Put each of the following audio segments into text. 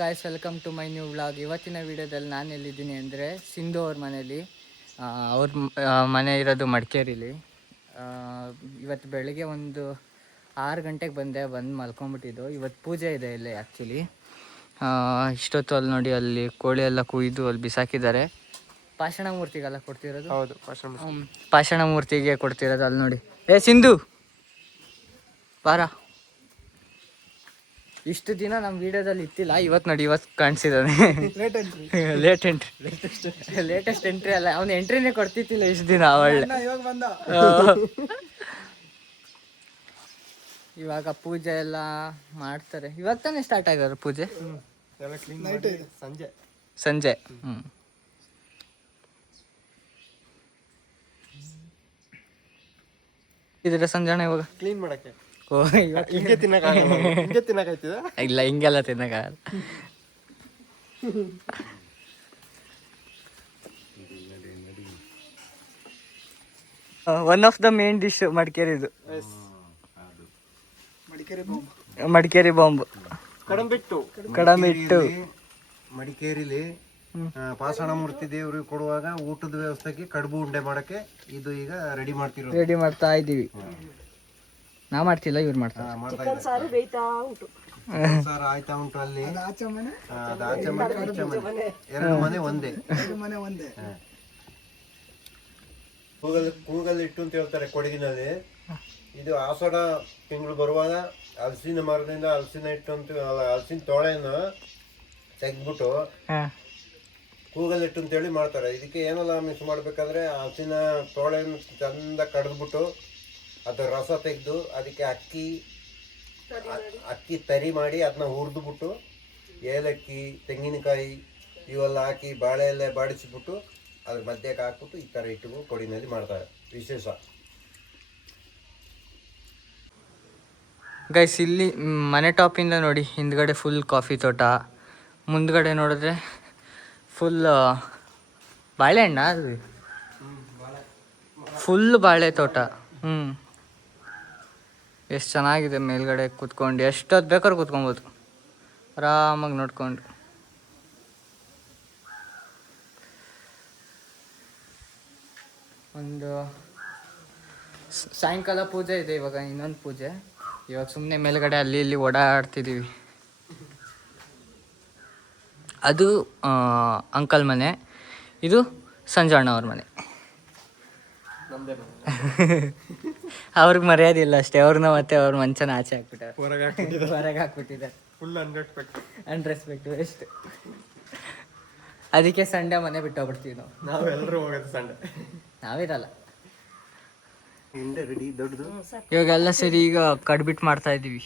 Guys, welcome to my new vlog. ಇವತ್ತಿನ ವಿಡಿಯೋದಲ್ಲಿ ನಾನು ಎಲ್ಲಿದ್ದೀನಿ ಅಂದರೆ ಸಿಂಧು ಅವ್ರ ಮನೇಲಿ. ಅವ್ರ ಮನೆ ಇರೋದು ಮಡಿಕೇರಿಲಿ. ಇವತ್ತು ಬೆಳಿಗ್ಗೆ ಒಂದು 6 ಗಂಟೆಗೆ ಬಂದು ಮಲ್ಕೊಂಬಿಟ್ಟಿದ್ದು. ಇವತ್ತು ಪೂಜೆ ಇದೆ ಇಲ್ಲಿ ಆ್ಯಕ್ಚುಲಿ. ಇಷ್ಟೊತ್ತು ಅಲ್ಲಿ ನೋಡಿ, ಅಲ್ಲಿ ಕೋಳಿ ಎಲ್ಲ ಕುಯ್ದು ಅಲ್ಲಿ ಬಿಸಾಕಿದ್ದಾರೆ. ಪಾಷಾಣ ಮೂರ್ತಿಗೆಲ್ಲ ಕೊಡ್ತಿರೋದು. ಹೌದು, ಪಾಷಾಣ ಮೂರ್ತಿಗೆ ಕೊಡ್ತಿರೋದು. ಅಲ್ಲಿ ನೋಡಿ, ಸಿಂಧು ಬಾರ. ಇಷ್ಟು ದಿನ ನಮ್ಮ ವಿಡಿಯೋದಲ್ಲಿ ಇತ್ತಿಲ್ಲ, ಇವತ್ತು ನೋಡಿ, ಇವತ್ತು ಕಾಣಿಸಿದ್ದಾನೆ. ಲೇಟೆಸ್ಟ್ ಎಂಟ್ರಿ ಅಲ್ಲ, ಅವ್ನು ಎಂಟ್ರಿನೇ ಕೊಡ್ತಿತ್ತಿಲ್ಲ ಇಷ್ಟು ದಿನ. ಒಳ್ಳೆ ಇವಾಗ ಪೂಜೆ ಎಲ್ಲ ಮಾಡ್ತಾರೆ. ಇವಾಗ ತಾನೇ ಸ್ಟಾರ್ಟ್ ಆಗೋರು ಪೂಜೆ. ಸಂಜೆ ಇದ್ರೆ ಸಂಜೆ ಇವಾಗ ಕ್ಲೀನ್ ಮಾಡಕ್ಕೆ. ಹಿಂಗೆ ತಿನ್ನಕಾಯ್ತಿದ? ಇಲ್ಲ, ಹಿಂಗೆಲ್ಲ ತಿನ್ನಕ್ಕಾಗಲ್ಲ. One of the main dish ಮಡಿಕೇರಿದು. ಮಡಿಕೇರಿ ಬಾಂಬ್, ಕಡಂಬಿಟ್ಟು. ಮಡಿಕೇರಿಲಿ ಪಾಷಾಣ ಮೂರ್ತಿ ದೇವ್ರಿಗೆ ಕೊಡುವಾಗ ಊಟದ ವ್ಯವಸ್ಥೆಗೆ ಕಡುಬು ಉಂಡೆ ಮಾಡಕ್ಕೆ ಇದು ಈಗ ರೆಡಿ ಮಾಡ್ತಾ ಇದೀವಿ. ನಾ ಮಾಡ್ತಿಲ್ಲ, ಇವ್ರು ಮಾಡ್ತಾರೆ. ಸಾರು ಆಯ್ತಾ ಉಂಟು ಅಲ್ಲಿ. ಅದು ಆಚೆ ಮನೆ, ಈಚೆ ಮನೆ, ಎರಡು ಮನೆ ಒಂದೇ. ಕೂಗಲ್ ಇಟ್ಟು ಅಂತ ಹೇಳ್ತಾರೆ ಕೊಡಗಿನಲ್ಲಿ. ಇದು ಆಷಾಢ ತಿಂಗಳು ಬರುವಾಗ ಹಲಸಿನ ಮರದಿಂದ ಹಲಸಿನ ಹಿಟ್ಟು ಅಂತ, ಹಲಸಿನ ತೊಳೆಯನ್ನು ತೆಗೆದ್ಬಿಟ್ಟು ಕೂಗಲ್ ಹಿಟ್ಟು ಅಂತೇಳಿ ಮಾಡ್ತಾರೆ. ಇದಕ್ಕೆ ಏನೆಲ್ಲ ಮಿಕ್ಸ್ ಮಾಡ್ಬೇಕಂದ್ರೆ ಹಲಸಿನ ತೊಳೆಯನ್ನು ಚಂದ ಕಡ್ದ್ಬಿಟ್ಟು ಅದರ ರಸ ತೆಗೆದು ಅದಕ್ಕೆ ಅಕ್ಕಿ ತರಿ ಮಾಡಿ ಅದನ್ನ ಹುರಿದ್ಬಿಟ್ಟು ಏಲಕ್ಕಿ, ತೆಂಗಿನಕಾಯಿ ಇವೆಲ್ಲ ಹಾಕಿ ಬಾಳೆ ಎಲೆ ಬಾಡಿಸಿಬಿಟ್ಟು ಅದ್ರ ಮಧ್ಯಕ್ಕೆ ಹಾಕ್ಬಿಟ್ಟು ಈ ಥರ ಹಿಟ್ಟು ಕೊಡಿನಲ್ಲಿ ಮಾಡ್ತಾರೆ. ವಿಶೇಷ ಗೈಸ್, ಇಲ್ಲಿ ಮನೆ ಟಾಪಿಂದ ನೋಡಿ, ಹಿಂದ್ಗಡೆ ಫುಲ್ ಕಾಫಿ ತೋಟ, ಮುಂದ್ಗಡೆ ನೋಡಿದ್ರೆ ಫುಲ್ ಬಾಳೆಹಣ್ಣ, ಅದು ಫುಲ್ ಬಾಳೆ ತೋಟ. ಎಷ್ಟು ಚೆನ್ನಾಗಿದೆ. ಮೇಲ್ಗಡೆ ಕೂತ್ಕೊಂಡು ಎಷ್ಟೊತ್ತು ಬೇಕಾದ್ರೂ ಕೂತ್ಕೊಬೋದು, ಆರಾಮಾಗಿ ನೋಡ್ಕೊಂಡು. ಒಂದು ಸಾಯಂಕಾಲ ಪೂಜೆ ಇದೆ, ಇವಾಗ ಇನ್ನೊಂದು ಪೂಜೆ. ಇವಾಗ ಸುಮ್ಮನೆ ಮೇಲ್ಗಡೆ ಅಲ್ಲಿ ಇಲ್ಲಿ ಓಡಾಡ್ತಿದ್ದೀವಿ. ಅದು ಅಂಕಲ್ ಮನೆ, ಇದು ಸಂಜಣ್ಣ ಅವ್ರ ಮನೆ. ಅವ್ರಿಗೆ ಮರ್ಯಾದೆ ಇಲ್ಲ ಅಷ್ಟೇ. ಅವ್ರನ್ನ ಮತ್ತೆ ಅವ್ರ ಮಂಚನ ಆಚೆ ಹಾಕ್ಬಿಟ್ಟಾರೆ, ಹೊರಗೆ ಹಾಕ್ಬಿಟ್ಟಿದ್ದಾರೆ. ಫುಲ್ ಅನ್ರೆಸ್ಪೆಕ್ಟ್ ಎಷ್ಟು. ಅದಕ್ಕೆ ಸಂಡೆ ಮನೆ ಬಿಟ್ಟೋಗ್ಬಿಡ್ತೀವಿ ನಾವೆಲ್ಲರೂ ಹೋಗೋದು ಸಂಡೆ. ನಾವಿರಲ್ಲ. ಇವಾಗೆಲ್ಲ ಸರಿ, ಈಗ ಕಡ್ಬಿಟ್ಟು ಮಾಡ್ತಾ ಇದ್ದೀವಿ.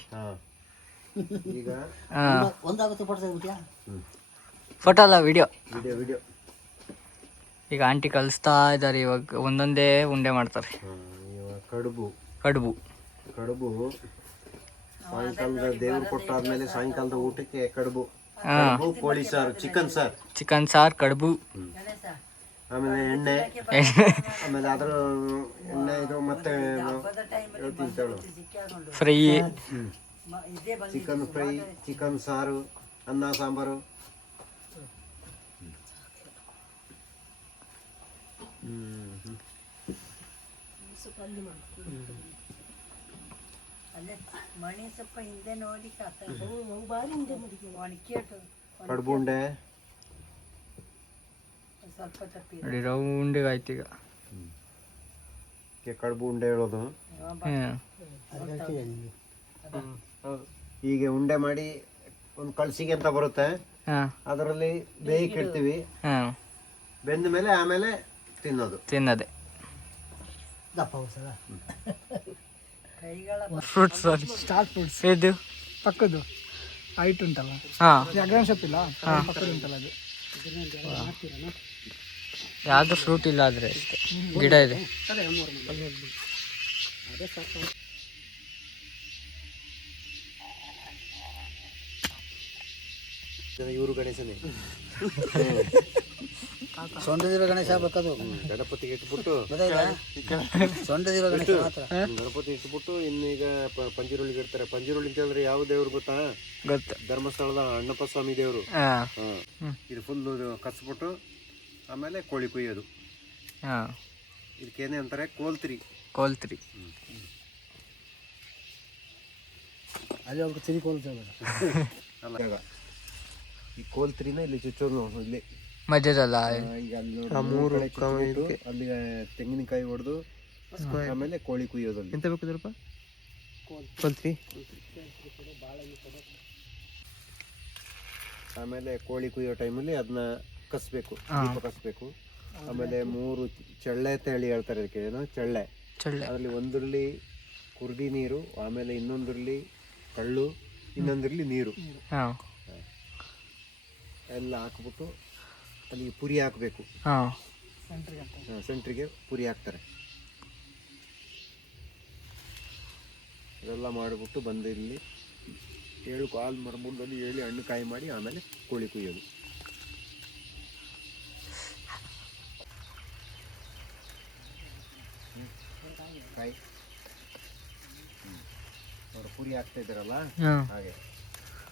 ಫೋಟೋ ಅಲ್ಲ, ವಿಡಿಯೋ. ಈಗ ಆಂಟಿ ಕಲಿಸ್ತಾ ಇದ್ದಾರೆ. ಇವಾಗ ಒಂದೊಂದೇ ಉಂಡೆ ಮಾಡ್ತಾರೆ. ಕಡುಬು ಸಾಯಂಕಾಲದ ದೇವ್ರು ಕೊಟ್ಟಾದ್ಮೇಲೆ ಸಾಯಂಕಾಲದ ಊಟಕ್ಕೆ ಕಡುಬು, ಕೋಳಿ ಸಾರು, ಚಿಕನ್ ಸಾರು, ಕಡುಬು. ಆಮೇಲೆ ಎಣ್ಣೆ, ಆಮೇಲೆ ಅದ್ರ ಎಣ್ಣೆ ಇದು ಮತ್ತೆ ಫ್ರೈ, ಚಿಕನ್ ಫ್ರೈ, ಚಿಕನ್ ಸಾರು, ಅನ್ನ ಸಾಂಬಾರು. ಕಡುಬು ಉಂಡೆ ನೋಡಿ, ರೌಂಡಿಗೆ ಆಯ್ತು ಈಗ. ಕಡುಬು ಉಂಡೆ ಹೇಳೋದು. ಹೀಗೆ ಉಂಡೆ ಮಾಡಿ ಒಂದು ಕಳ್ಸಿಗೆ ಅಂತ ಬರುತ್ತೆ, ಅದರಲ್ಲಿ ಬೇಯಕ್ಕೆ ಇಡ್ತೀವಿ. ಬೆಂದ ಮೇಲೆ ಆಮೇಲೆ ತಿನ್ನೋದೆ. ಫ್ರೂಟ್ಸ್, ಇದು ಪಕ್ಕದ್ದು ಹೈಟ್ ಉಂಟಲ್ಲ, ಅಗ್ರಾನ್ ಶಾಪ್ ಇಲ್ಲ, ಪಕ್ಕದ ಉಂಟಲ್ಲ ಅದು. ಯಾವುದು ಫ್ರೂಟ್ ಇಲ್ಲ, ಆದರೆ ಅಷ್ಟೇ ಗಿಡ ಇದೆ. ಇವರು ಗಣೇಶನೇ. ಸೊಂಡದಿರೋ ಗಣೇಶ ಹಾಕ್ಬೇಕದು. ಗಣಪತಿಗೆ ಇಟ್ಬಿಟ್ಟು ಸೊಂಡದಿರೋ ಗಣೇಶ ಮಾತ್ರ. ಗಣಪತಿ ಇಟ್ಬಿಟ್ಟು ಇನ್ನೀಗ ಪಂಜಿರುಳಿಗೆ ಇರ್ತಾರೆ. ಪಂಜಿರುಳಿ ಅಂತ ಹೇಳಿದ್ರೆ ಯಾವ ದೇವ್ರು ಗೊತ್ತಾ? ಗೊತ್ತು. ಧರ್ಮಸ್ಥಳದ ಅಣ್ಣಪ್ಪ ಸ್ವಾಮಿ ದೇವರು. ಇದು ಫುಲ್ ಕಸ್ಬಿಟ್ಟು ಆಮೇಲೆ ಕೋಳಿ ಕುಯ್ಯೋದು. ಇದಕ್ಕೇನೆ ಅಂತಾರೆ ಕೋಲ್ತ್ರಿ. ಅಲ್ಲಿ ಒಬ್ರು ತಿರಿ ಕೋಲ್ತಾರೆ. ಅಲ್ಲ ಈ ಕೋಲ್ತ್ರಿನ ಇಲ್ಲಿ ಚುಚ್ಚೋದು ಇಲ್ಲಿ ಮಧ್ಯದಲ್ಲ. ಈಗ ಅಲ್ಲಿ ನೋಡಿ ಅಲ್ಲಿ ತೆಂಗಿನಕಾಯಿ ಹೊಡೆದು ಆಮೇಲೆ ಕೋಳಿ ಕುಯ್ಯೋದು. ಅಲ್ಲಿ ಎಂತ ಬೇಕಿದ್ರಪ್ಪ? ಕೋಲ್ತ್ರಿ. ಆಮೇಲೆ ಕೋಳಿ ಕುಯ್ಯೋ ಟೈಮಲ್ಲಿ ಅದನ್ನ ಕಸ್ಬೇಕು, ದೀಪ ಕಸ್ಬೇಕು. ಆಮೇಲೆ 3 ಚಳ್ಳೆ ಅಂತ ಹೇಳಿ ಹೇಳ್ತಾರೆ ಅದಕ್ಕೆ. ಏನು ಚಳ್ಳೆ? ಅದರಲ್ಲಿ ಒಂದರಲ್ಲಿ ಕುರ್ದಿ ನೀರು, ಆಮೇಲೆ ಇನ್ನೊಂದರಲ್ಲಿ ಕಳ್ಳು, ಇನ್ನೊಂದರಲ್ಲಿ ನೀರು ಎಲ್ಲ ಹಾಕ್ಬಿಟ್ಟು ಅಲ್ಲಿ ಪುರಿ ಹಾಕಬೇಕು. ಸೆಂಟ್ರಿಗೆ ಪುರಿ ಹಾಕ್ತಾರೆ. ಅದೆಲ್ಲ ಮಾಡಿಬಿಟ್ಟು ಬಂದು ಇಲ್ಲಿ 7 ಕಾಲು ಮರಬುಂಡಲ್ಲಿ 7 ಹಣ್ಣು ಕಾಯಿ ಮಾಡಿ ಆಮೇಲೆ ಕೋಳಿ ಕುಯ್ಯೋದು. ಕಾಯಿ ಅವರು ಪುರಿ ಹಾಕ್ತಾ ಇದ್ದಾರಲ್ಲ ಹಾಗೆ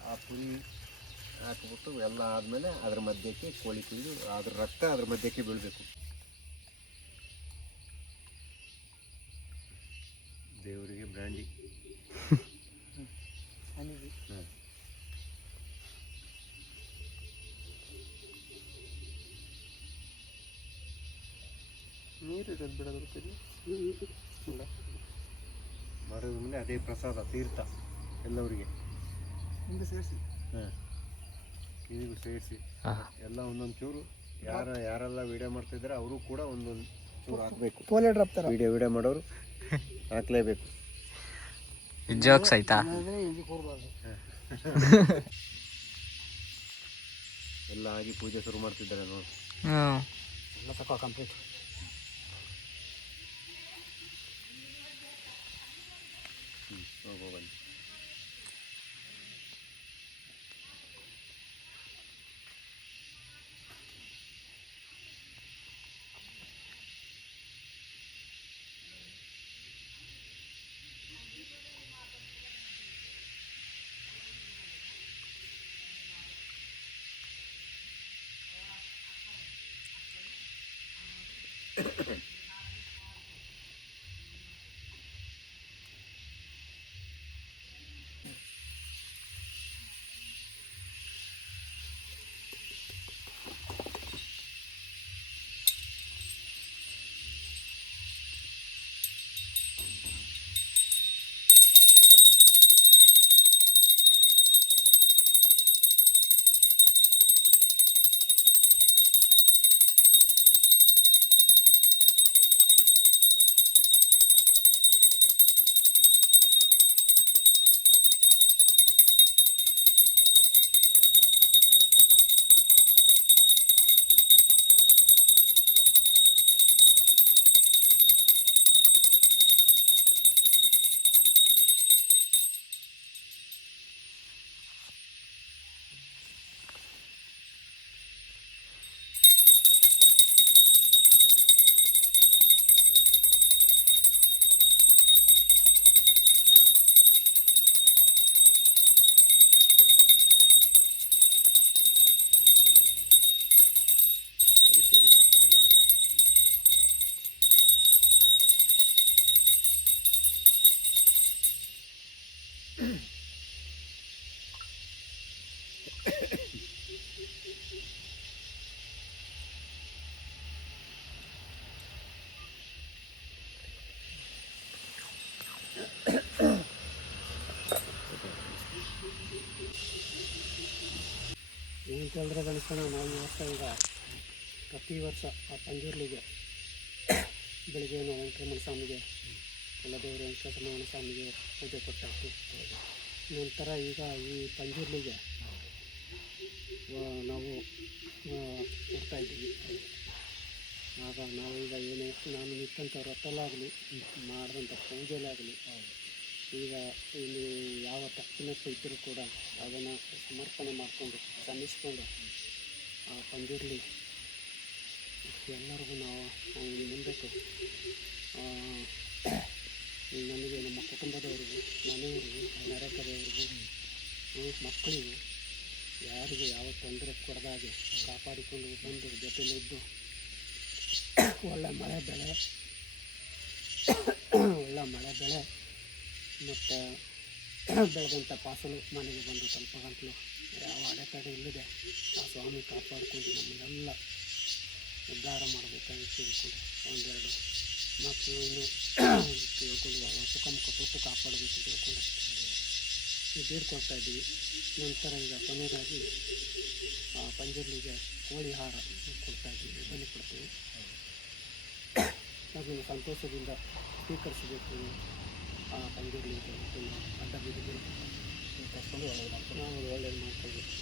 ಆ ಪುರಿ ಹಾಕ್ಬಿಟ್ಟು ಎಲ್ಲ ಆದಮೇಲೆ ಅದ್ರ ಮಧ್ಯಕ್ಕೆ ಕೋಳಿ ಕುಯ್ದು ಅದ್ರ ರಕ್ತ ಅದ್ರ ಮಧ್ಯಕ್ಕೆ ಬೀಳಬೇಕು. ದೇವರಿಗೆ ಬ್ರ್ಯಾಂಡಿ. ನೀರು ಬಿಡೋದು ಮಾಡಿದ ಮೇಲೆ ಅದೇ ಪ್ರಸಾದ ತೀರ್ಥ ಎಲ್ಲವರಿಗೆ ಸೇರಿಸಿ ಇದಕ್ಕೂ ಸೇರಿಸಿ ಎಲ್ಲ ಒಂದೊಂದು ಚೂರು. ಯಾರೆಲ್ಲ ವಿಡಿಯೋ ಮಾಡ್ತಿದ್ದಾರೆ ಅವರು ಕೂಡ ಒಂದೊಂದು ಚೂರು ಹಾಕಬೇಕು. ಪೋಲೆ ಡ್ರಾಪ್ ಥರ ವಿಡಿಯೋ ಮಾಡೋರು ಹಾಕ್ಲೇಬೇಕು. ಜೋಕ್ಸ್ ಆಯ್ತಾ? ಎಲ್ಲ ಆಗಿ ಪೂಜೆ ಶುರು ಮಾಡ್ತಿದ್ದಾರೆ ನೋಡಿ. ಎಲ್ಲ ತಕೋ ಕಂಪ್ಲೀಟ್. ಹೋಗ್ಬನ್ನಿ. ಏನಂತ ಹೇಳಿದ್ರೆ ಗಣೇಶನ ನಾವು ಈಗ ಪ್ರತಿ ವರ್ಷ ಆ ಪಂಜುರ್ಲಿಗೆ ಬೆಳಿಗ್ಗೆ ನಾವು ವೆಂಕಟರಮಣ ಸ್ವಾಮಿಗೆ ಕುಲದೇವರು ವೆಂಕಟರಮಣ ಸ್ವಾಮಿಗೆ ಪೂಜೆ ಕೊಟ್ಟಾಯ್ತು. ನಂತರ ಈಗ ಈ ಪಂಜುರ್ಲಿಗೆ ನಾವು ಕೊಡ್ತಾಯಿದ್ದೀವಿ. ಆಗ ನಾವೀಗ ಏನೇ ನಾನು ನಿಂತಂಥ ವ್ರತಲ್ಲಾಗಲಿ ಮಾಡಿದಂಥ ಪೂಜೆಲಾಗಲಿ ಈಗ ಇಲ್ಲಿ ಯಾವ ತಪ್ಪಿನಷ್ಟು ಇದ್ದರೂ ಕೂಡ ಅದನ್ನು ಸಮರ್ಪಣೆ ಮಾಡಿಕೊಂಡು ಸಲ್ಲಿಸ್ಕೊಂಡು ಆ ಪಂಜುರ್ಲಿ ಎಲ್ಲರಿಗೂ ನಾವು ಮುಂದಕ್ಕೆ ನನಗೆ ನಮ್ಮ ಕುಟುಂಬದವ್ರಿಗೂ ಮನೆಯವ್ರಿಗೂ ನೆರೆಕರೆಯವ್ರಿಗೂ ಮಕ್ಕಳಿಗೂ ಯಾರಿಗೂ ಯಾವ ತೊಂದರೆ ಕೊಡದಾಗೆ ಕಾಪಾಡಿಕೊಂಡು ಬಂದು ಜೊತೆಲಿದ್ದು ಒಳ್ಳೆ ಮಳೆ ಬೆಳೆ ಮತ್ತು ಬೆಳೆದಂಥ ಫಸಲು ಮನೆಗೆ ಬಂದು ಸ್ವಲ್ಪ ಗಂಟಲು ಯಾವ ಅಡೆತಡೆ ಇಲ್ಲದೆ ಆ ಸ್ವಾಮಿ ಕಾಪಾಡಿಕೊಂಡು ನಮ್ಮನ್ನೆಲ್ಲ ಉದ್ಧಾರ ಮಾಡಬೇಕಾಗಿ ಕೇಳಿಕೊಂಡು ಒಂದೆರಡು ಮಕ್ಕಳನ್ನು ಕೇಳ್ಕೊಂಡು ಅವರ ಸುಖಮುಖ ಕೊಟ್ಟು ಕಾಪಾಡಬೇಕು ಕೇಳ್ಕೊಂಡು ಬೇಡ್ಕೊಳ್ತಾ ಇದ್ದೀವಿ. ನಂತರ ಈಗ ಕೊನೆಯದಾಗಿ ಪಂಜರ್ಲಿಗೆ ಕೋಳಿ ಹಾರ ಕೊಡ್ತಾಯಿದ್ದೀವಿ, ಬಲಿ ಕೊಡ್ತೀವಿ. ಅದನ್ನು ಸಂತೋಷದಿಂದ ಸ್ವೀಕರಿಸಬೇಕು. ಆ ಪಂಜರ್ಲಿಗೆ ಅಡ್ಡ ಬಿದ್ದು ಸ್ವೀಕರಿಸ್ಕೊಂಡು ಒಳ್ಳೆಯದು ಮಾಡ್ಕೊಳ್ಬೇಕು.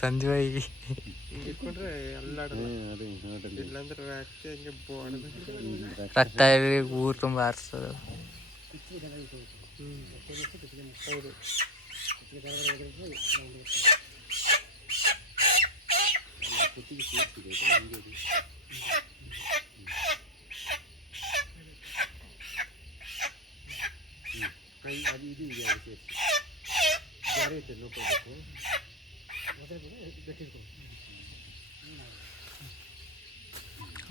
ಸಂಜೆ ಇಟ್ಕೊಂಡ್ರೆ ಎಲ್ಲ ಇಲ್ಲಾಂದ್ರೆ ರಕ್ತ ಹಿಂಗೆ ರಕ್ತ ಊರು ತುಂಬ ಹಾರಿಸೋದು. ಹೌದು.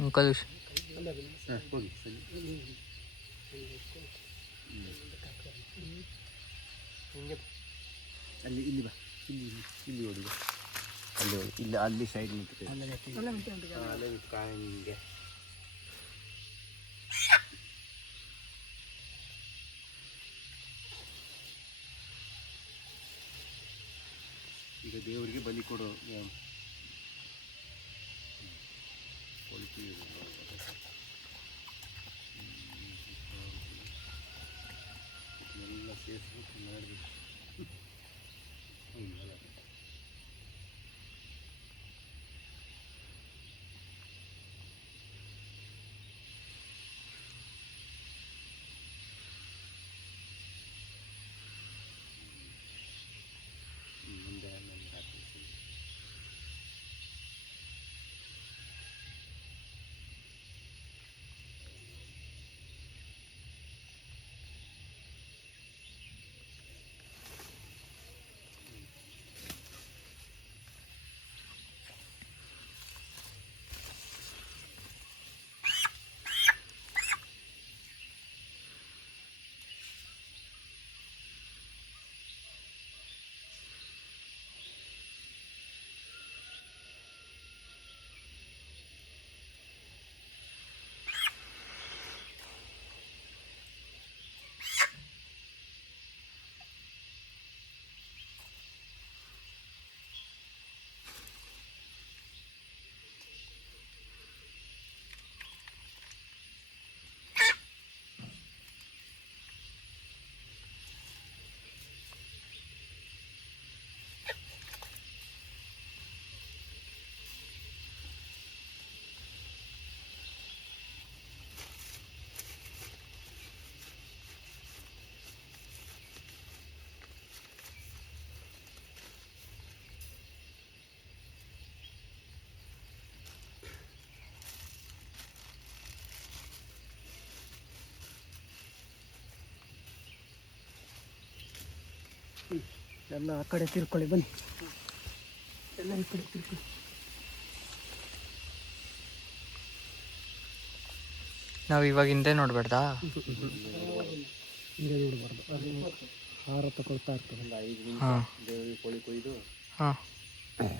ಅಂಕಲ್ ಅಲ್ಲಿ ಇಲ್ಲಿ ಬಾ, ಇಲ್ಲಿ ಓಡಿ ಬಾ, ಅಲ್ಲಿ ಓಡಿ, ಇಲ್ಲಿ ಅಲ್ಲಿ ಸೈಡ್ ನಿಂತಿದೆ ಕಾಯಿಗೆ. ಈಗ ದೇವರಿಗೆ ಬಲಿ ಕೊಡೋ ಎಲ್ಲ ಸೇರಿಸ್ಬಿಟ್ಟು ಮಾಡಬೇಕು. ಎಲ್ಲ ಆ ಕಡೆ ತಿರ್ಕೊಳ್ಳಿ ಬನ್ನಿ, ಎಲ್ಲ ಈ ಕಡೆ ತಿರ್ಕೊಳ್ಳಿ. ನಾವು ಇವಾಗ ಹಿಂದೆ ನೋಡ್ಬೇಡ್ದಾ? ಹಿಂಗೆ ನೋಡಬಾರ್ದು, ಅದು ಹಾರ ತಗೊಳ್ತಾ ಇರ್ತದೆ. ಹಾಂ ಕೋಳಿ ಕೊಯ್ದು ಹಾಂ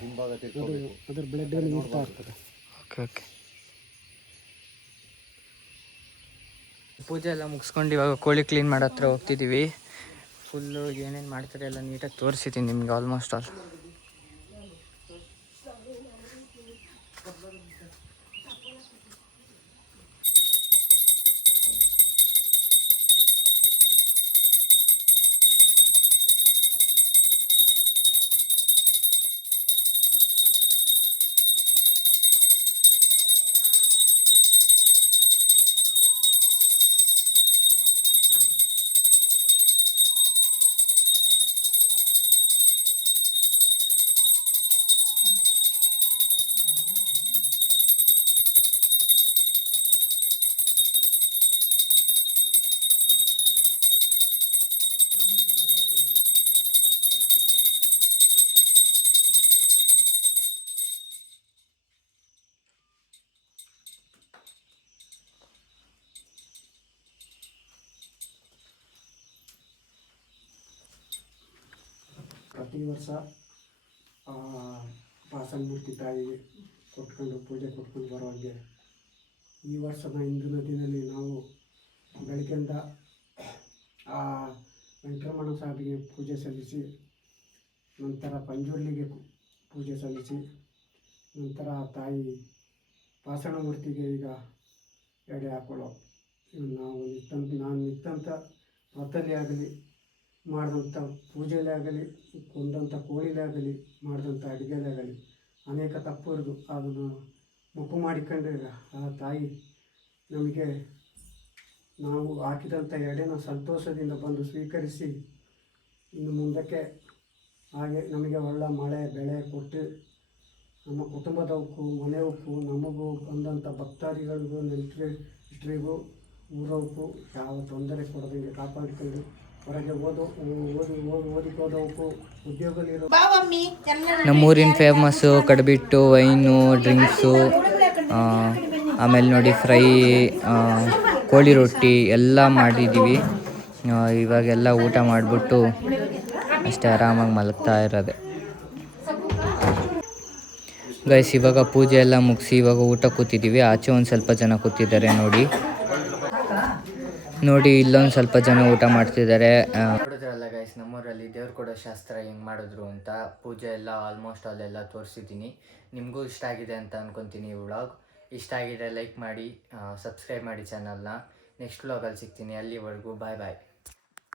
ಹಿಂಭಾಗ ಅದು ಅದ್ರ ಬ್ಲಡ್ ಇರ್ತಾ ಇರ್ತದೆ. Okay okay. ಪೂಜೆ ಎಲ್ಲ ಮುಗಿಸ್ಕೊಂಡು ಇವಾಗ ಕೋಳಿ ಕ್ಲೀನ್ ಮಾಡೋ ಹತ್ರ ಹೋಗ್ತಿದ್ದೀವಿ. ಫುಲ್ಲು ಏನೇನು ಮಾಡ್ತಾರೆ ಎಲ್ಲ ನೀಟಾಗಿ ತೋರಿಸಿದ್ದೀನಿ ನಿಮ್ಗೆ ಆಲ್ಮೋಸ್ಟ್ ಆಲ್. ಪ್ರತಿ ವರ್ಷ ಪಾಸನಮೂರ್ತಿ ತಾಯಿಗೆ ಕೊಟ್ಕೊಂಡು ಪೂಜೆ ಕೊಟ್ಕೊಂಡು ಬರೋಂಗೆ ಈ ವರ್ಷದ ಹಿಂದಿನ ದಿನದಲ್ಲಿ ನಾವು ಬೆಳಗ್ಗೆಯಿಂದ ಆ ವೆಂಕಟರಮಣ ಸ್ವಾಮಿಗೆ ಪೂಜೆ ಸಲ್ಲಿಸಿ, ನಂತರ ಪಂಜುರ್ಲಿಗೆ ಪೂಜೆ ಸಲ್ಲಿಸಿ, ನಂತರ ಆ ತಾಯಿ ಪಾಸನಮೂರ್ತಿಗೆ ಈಗ ಎಡೆ ಹಾಕೊಳ್ಳೋ ನಾವು ನಾನು ನಿತ್ತಂಥ ವ್ರತದಲ್ಲಿ ಆಗಲಿ, ಮಾಡಿದಂಥ ಪೂಜೆಯಲ್ಲೇ ಆಗಲಿ, ಕೊಂದಂಥ ಕೋಳಿಲೇ ಆಗಲಿ, ಮಾಡಿದಂಥ ಅಡುಗೆಲೇ ಆಗಲಿ ಅನೇಕ ತಪ್ಪು ಇರೋದು. ಅದನ್ನು ಮುಪ್ಪು ಮಾಡಿಕೊಂಡ್ರೆ ಆ ತಾಯಿ ನಮಗೆ ನಾವು ಹಾಕಿದಂಥ ಎಡೆನ ಸಂತೋಷದಿಂದ ಬಂದು ಸ್ವೀಕರಿಸಿ ಇನ್ನು ಮುಂದಕ್ಕೆ ಹಾಗೆ ನಮಗೆ ಒಳ್ಳೆ ಮಳೆ ಬೆಳೆ ಕೊಟ್ಟು ನಮ್ಮ ಕುಟುಂಬದವಕ್ಕೂ ಮನೆಯವಕ್ಕೂ ನಮಗೂ ಬಂದಂಥ ಭಕ್ತಾದಿಗಳಿಗೂ ನೆಂಟರಿಗೂ ಊರವಕ್ಕೂ ಯಾವ ತೊಂದರೆ ಕೊಡದಂಗೆ ಕಾಪಾಡಿಕೊಂಡು ಹೊರಗೆ ಓದಿಕೋದವಕ್ಕೂ ಉದ್ಯೋಗದಲ್ಲಿರೋ ನಮ್ಮೂರಿನ ಫೇಮಸ್ಸು ಕಡ್ಬಿಟ್ಟು, ವೈನು, ಡ್ರಿಂಕ್ಸು, ಆಮೇಲೆ ನೋಡಿ ಫ್ರೈ, ಕೋಳಿ ರೊಟ್ಟಿ ಎಲ್ಲ ಮಾಡಿದ್ದೀವಿ. ಇವಾಗೆಲ್ಲ ಊಟ ಮಾಡಿಬಿಟ್ಟು ಅಷ್ಟೇ ಆರಾಮಾಗಿ ಮಲಗ್ತಾ ಇರೋದೆ ಗೈಸ್. ಇವಾಗ ಪೂಜೆ ಎಲ್ಲ ಮುಗಿಸಿ ಇವಾಗ ಊಟ ಕೂತಿದ್ದೀವಿ. ಆಚೆ ಒಂದು ಸ್ವಲ್ಪ ಜನ ಕೂತಿದ್ದಾರೆ ನೋಡಿ ಇಲ್ಲೊಂದು ಸ್ವಲ್ಪ ಜನ ಊಟ ಮಾಡ್ತಿದ್ದಾರೆ. ನೋಡಿದ್ರಲ್ಲ ಗೈಸ್, ನಮ್ಮೂರಲ್ಲಿ ದೇವ್ರು ಕೊಡೋ ಶಾಸ್ತ್ರ ಹೆಂಗೆ ಮಾಡಿದ್ರು ಅಂತ. ಪೂಜೆ ಎಲ್ಲ ಆಲ್ಮೋಸ್ಟ್ ಅಲ್ಲೆಲ್ಲ ತೋರಿಸಿದ್ದೀನಿ. ನಿಮಗೂ ಇಷ್ಟ ಆಗಿದೆ ಅಂತ ಅಂದ್ಕೊತೀನಿ ಈ ವ್ಲಾಗ್. ಇಷ್ಟ ಆಗಿದೆ ಲೈಕ್ ಮಾಡಿ, ಸಬ್ಸ್ಕ್ರೈಬ್ ಮಾಡಿ ಚಾನಲ್ನ. ನೆಕ್ಸ್ಟ್ ವ್ಲಾಗಲ್ಲಿ ಸಿಗ್ತೀನಿ. ಅಲ್ಲಿವರೆಗೂ ಬಾಯ್ ಬಾಯ್.